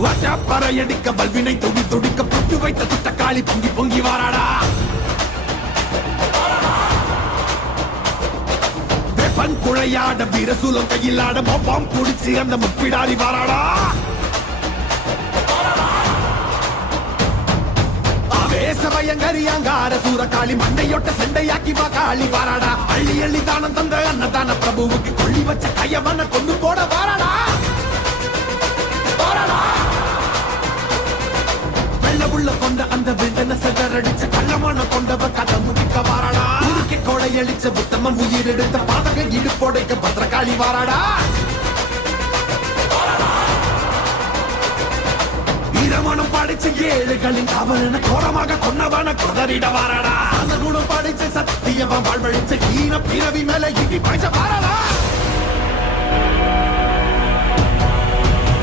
பறையடிக்க வல்வினை துடி துடிக்க புட்டு வைத்த துட்டக்காளி பொங்கி பொங்கி வாராடா. வெப்பன் குழையாட வீரசூலம் கையில் ஆட மொப்பாம் குடிச்சு அந்த முப்பிடாரி வாராடா. ஆவேசபயங்கரியாங்கார சூரகாளி மண்டையொட்ட செண்டையாக்கி காளி வாராடா. அள்ளி அள்ளி தானம் தந்த அன்னதான பிரபுவுக்கு கொள்ளி வச்ச கையவன கொண்டு போட வாராடா. உள்ள கொண்ட அந்த விண்டன செதறடிச்ச கள்ளமான கொண்டவ கதை முடிக்க வாராடா. உருக்கி கொடையளிச்ச புத்தமன் உயிர் எடுத்த பாதக இடுப்போடைக்க பத்திரகாளி வாராடா. இரமணம் படிச்ச ஏழுகளின் அவன கோரமாக கொன்னவன கொதறிட வாராடா. அந்த குணம் படிச்ச சத்தியவன் வாழ்வழிச்ச ஈன பிறவி மேல இடி பாய்ச்ச வாராடா.